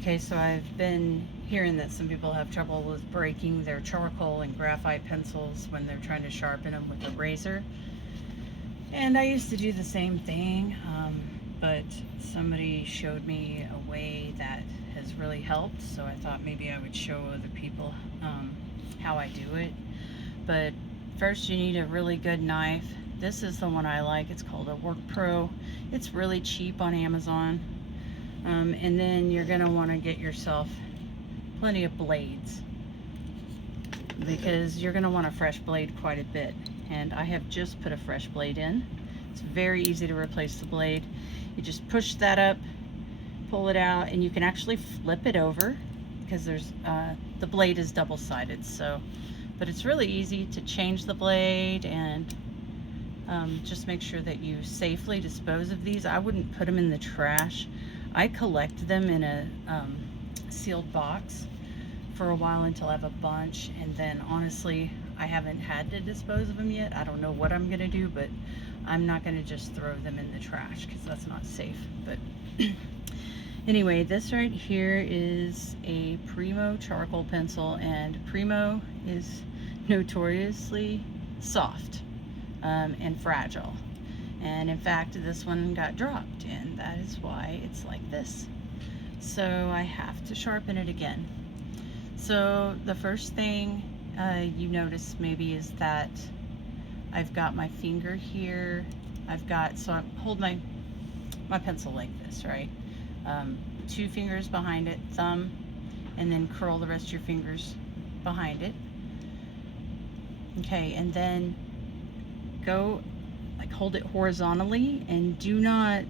Okay, so I've been hearing that some people have trouble with breaking their charcoal and graphite pencils when they're trying to sharpen them with a razor. And I used to do the same thing, but somebody showed me a way that has really helped, so I thought maybe I would show other people how I do it. But first you need a really good knife. This is the one I like. It's called a Work Pro. It's really cheap on Amazon. And then you're going to want to get yourself plenty of blades, because you're going to want a fresh blade quite a bit. And I have just put a fresh blade in. It's very easy to replace the blade. You just push that up, pull it out, and you can actually flip it over, because there's the blade is double-sided. So, but it's really easy to change the blade, and just make sure that you safely dispose of these. I wouldn't put them in the trash. I collect them in a sealed box for a while until I have a bunch, and then honestly I haven't had to dispose of them yet. I don't know what I'm gonna do, but I'm not gonna just throw them in the trash because that's not safe. But anyway, this right here is a Primo charcoal pencil, and Primo is notoriously soft and fragile. And in fact, this one got dropped, and that is why it's like this. So I have to sharpen it again. So the first thing you notice maybe is that I've got my finger here. So I hold my pencil like this, right? 2 fingers behind it, thumb, and then curl the rest of your fingers behind it. Okay, and then go hold it horizontally, and do not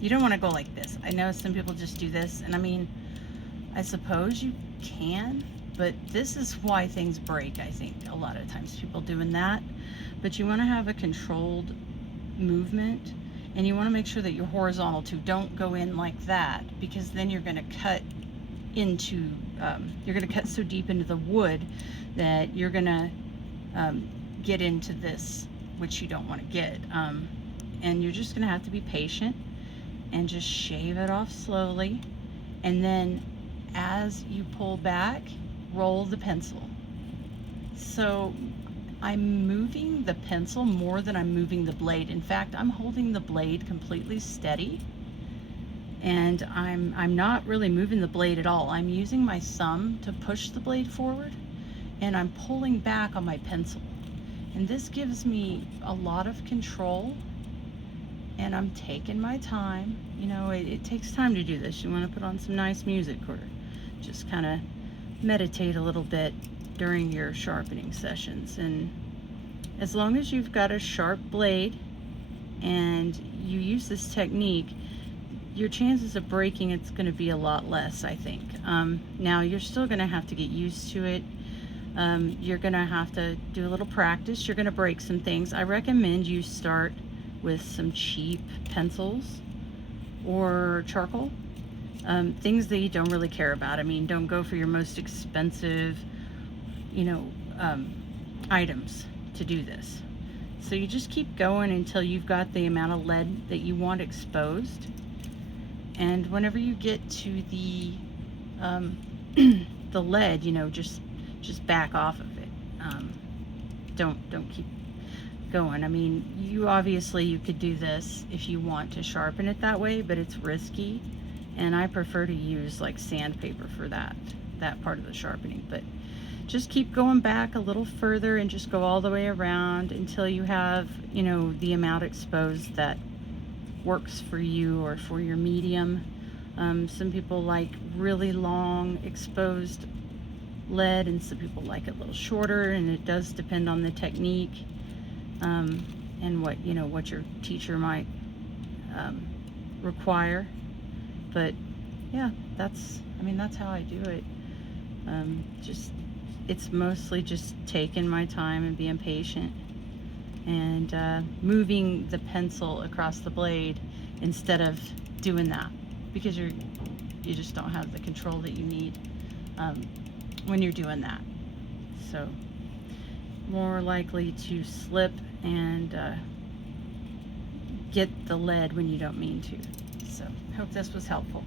you don't want to go like this. I know some people just do this, and I mean, I suppose you can, but this is why things break. I think a lot of times people doing that, but you want to have a controlled movement, and you want to make sure that you're horizontal too. Don't go in like that, because then you're going to cut into you're going to cut so deep into the wood that you're going to get into this, which you don't want to get, and you're just gonna have to be patient and just shave it off slowly, and then as you pull back, roll the pencil. So I'm moving the pencil more than I'm moving the blade. In fact, I'm holding the blade completely steady, and I'm not really moving the blade at all. I'm using my thumb to push the blade forward, and I'm pulling back on my pencil. And this gives me a lot of control, and I'm taking my time. You know, it takes time to do this. You want to put on some nice music, or just kind of meditate a little bit during your sharpening sessions. And as long as you've got a sharp blade and you use this technique, your chances of breaking it's going to be a lot less, I think. Now, you're still going to have to get used to it. You're gonna have to do a little practice. You're gonna break some things. I recommend you start with some cheap pencils or charcoal, things that you don't really care about. I mean, don't go for your most expensive, you know, items to do this. So you just keep going until you've got the amount of lead that you want exposed. And whenever you get to the the lead, you know, just back off of it. Don't keep going. I mean, you could do this if you want to sharpen it that way, but it's risky, and I prefer to use like sandpaper for that part of the sharpening. But just keep going back a little further, and just go all the way around until you have, you know, the amount exposed that works for you or for your medium. Some people like really long exposed lead, and some people like it a little shorter, and it does depend on the technique, and what your teacher might require. But yeah, that's how I do it. It's mostly just taking my time and being patient, and moving the pencil across the blade instead of doing that, because you just don't have the control that you need when you're doing that. So more likely to slip and get the lead when you don't mean to. So hope this was helpful.